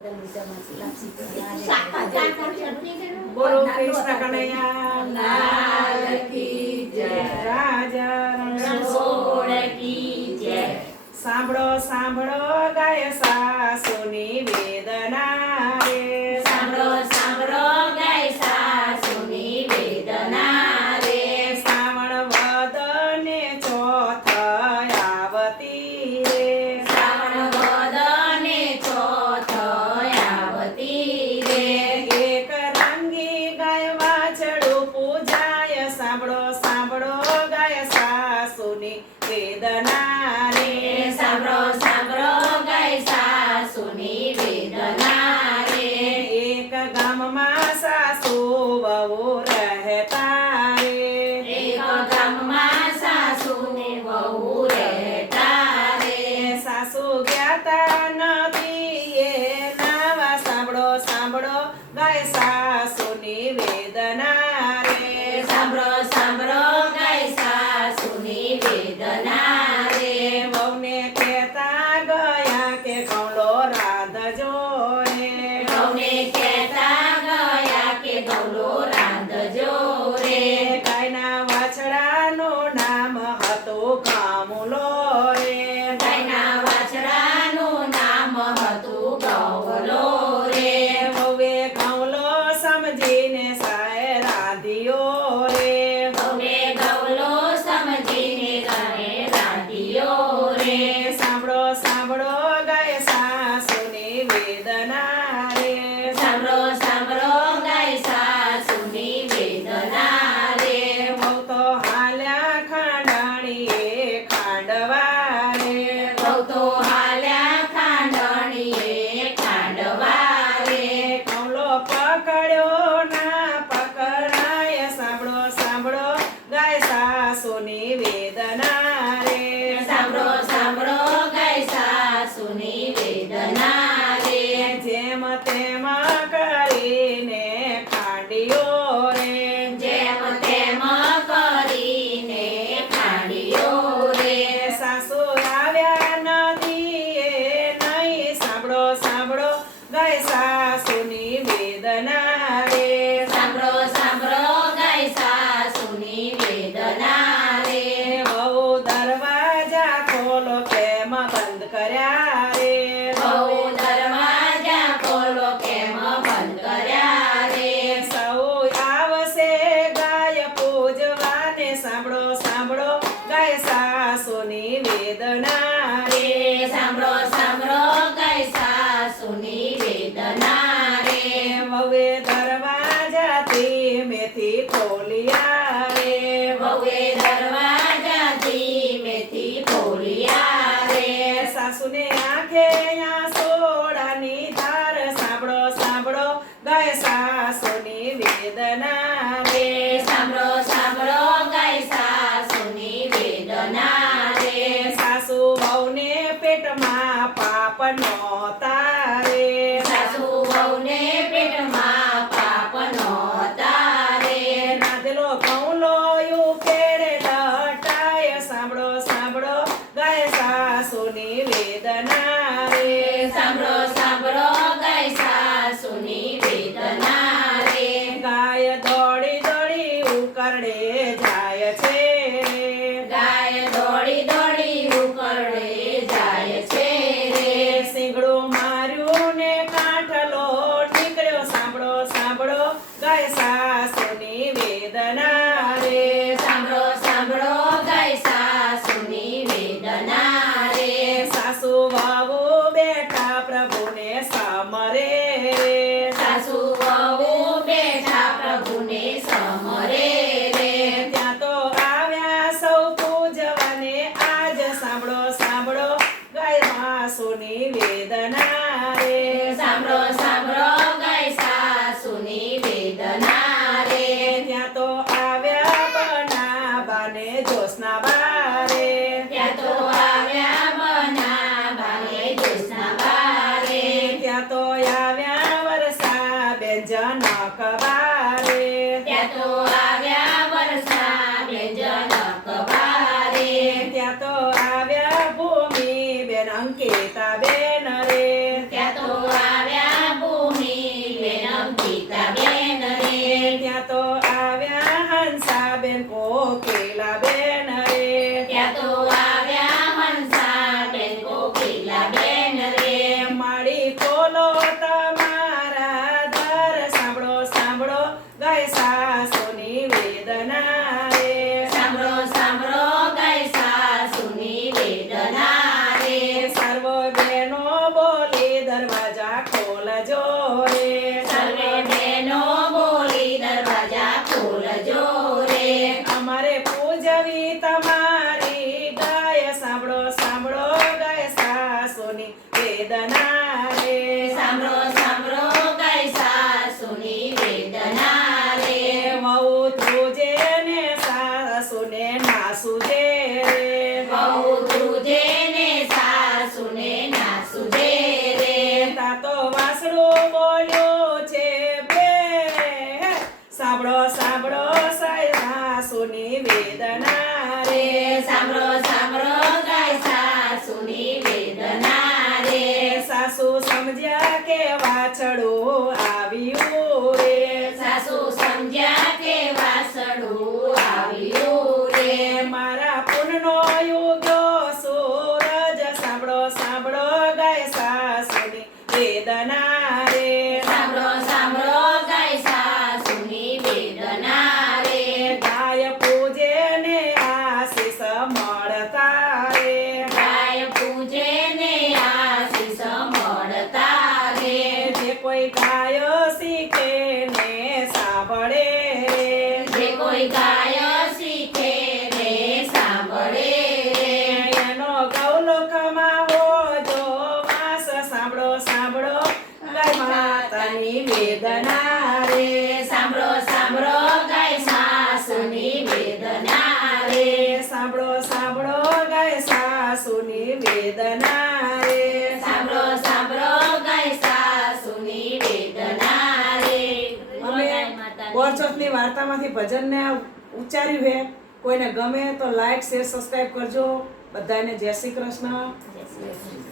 બોલો કૃષ્ણ કનૈયા લાલ કી જય, રાજા રણછોડ કી જય। સાંભળો સાંભળો ગાય સાસુની વેદના રે, સાંભળો સાંભળો ગાય સાસુની વેદના રે। શ્રાવણ વદને ચોથ આવતી રે, શ્રાવણ વદને ચોથ આવતી રે। એક રંગી ગાય વાછડું પૂજાય, સાંભળો સાંભળો ગાય સાસુની વેદના રે, સાંભળો સાંભળો ગાય સાસુની વેદના રે। એક ગામમાં સાસુ વહુ રહેતા રે, એક ગામમાં સાસુ ને વહુ રહેતા રે। સાસુ ગયા નદીએ નાવા, સાંભળો સાંભળો ગાય સાસુની વેદના રે, સાંભળો સાંભળો ગાય સાસુની વેદના રે। વહુને કહેતા ગયા કે કમલો રાંધજો રે, વહુને કહેતા ગયા કે ગૌલો રાંધજો રે। ગાયના વાછડાનું નામ હતું કામુલો રે, ગાયના વાછડાનું નામ હતું ગૌલો રે। વહુએ કામલો સમજીને સાય રાંધ્યો રે, વહુએ ગૌલો સમજીને ઘરે રાંધ્યો રે। સાંભળો સાંભળો ગાય સાસુની વેદના રે, સાંભળો સાંભળો ગાય સાસુની વેદના રે। વહુ તો હાલ્યા ખાંડણીએ ખાંડવા રે, વહુ તો હાલ્યા ખાંડણીએ ખાંડવા રે। કમલો પકડ્યો ના પકડાય, સાંભળો સાંભળો ગાય સાસુની વેદના રે, સાંભળો સાંભળો ગાય સાસુની વેદના રે। જેમ તેમ કરીને ખાંડ્યો રે, જેમ તેમ કરીને ખાંડ્યો રે। સાસુ આવ્યા નદીએ નહીં, સાંભળો સાંભળો ગાય સાસુની વેદના રે, સાંભળો સાંભળો ગાય સાસુની વેદના રે। વહુ દરવાજા ખોલો કેમ બંધ કર્યા રે, વહુ દરવાજા ખોલો કેમ બંધ કર્યા રે। સૌ આવશે ગાય પૂજવાને, સાંભળો સાંભળો ગાય સાસુની વેદના રે, સાંભળો સાંભળો ગાય સાસુની વેદના રે। વહુએ દરવાજાથી મેથી ખોલ્યા રે, વહુએ દરવાજા ધીમેથી ખોલ્યા રે। સાસુને આંખે આંસોડાની ધાર, સાંભળો સાંભળો ગાય સાસુની વેદના રે, સાંભળો સાંભળો ગાય સાસુની વેદના રે। સાસુ વહુને પેટમાં પાપ નહોતા રે, સાસુ વહુને પેટમાં પાપ નહોતા રે। નાધેલો કૌલો ઉકેડે લટાય, સાંભળો સાંભળો ગાય સાસુની વેદના રે, સાંભળો સાંભળો ગાય સાસુની વેદના રે। ગાય દોડી દોડી ઉકરડે જાય છે રે, ગાય દોડી દોડી ઉકરડે જાય છે રે। શીંગડું માર્યું ને કાંઠલો નીકળ્યો, સાંભળો સાંભળો ગાય સાસુની વેદના રે, સાંભળો સાંભળો ગાય સાસુની વેદના રે। સાસુ વહુ બેઠા પ્રભુને સમરે રે, સાસુ વહુ બેઠા પ્રભુને સમરે રે। ત્યાં તો આવ્યા સૌ પૂજવાને આજ, સાંભળો સાંભળો ગાય સાસુની વેદના રે, સાંભળો સાંભળો ગાય સાસુની વેદના રે। ત્યાં તો આવ્યા બનાબાને જોશના બારે, ત્યાં તો આવ્યા બનાબાને જોશના બારે। ત્યાં તો આવ્યા વરસા બેન કબારે, ત્યાં તો આવ્યા વર્ષા બેજનક બારે। ત્યાં તો આવ્યા ભૂમિ બેન અંકિતા બેન રે, ત્યાં તો આવ્યા સમજ્યા કે વાછડું આવ્યું રે સાસુ સમજ્યા કે વાસડું આવ્યું રે મારા પુનનો યુગ્યો સૂરજ સાંભળો સાંભળો ગાય સાસુની વેદના રે સાંભળો સાંભળો ગાય સાસુની વેદના રે ગાય પૂજે ને આશીષ મળતા રે ગાય પૂજે ને આશીષ મળતા રે જે કોઈ ગાય શીખે ને સાંભળે રે જે કોઈ ગાય શીખે રે સાંભળે રે એનો ગૌલોકમાં હોજો વાસ સાંભળો સાંભળો ગાય માતાની વેદના રે સાંભળો સાંભળો ગાય સાસુની વેદના રે સાંભળો સાંભળો ગાય સાસુની વેદના રે સાંભળો સાંભળો ગાય સાસુની વેદના રે અમે બોરચોથની વાર્તામાંથી ભજનને ઉચ્ચાર્યું છે કોઈને ગમે તો લાઈક શેર સબસ્ક્રાઇબ કરજો બધાને જય શ્રી કૃષ્ણ જય શ્રી કૃષ્ણ.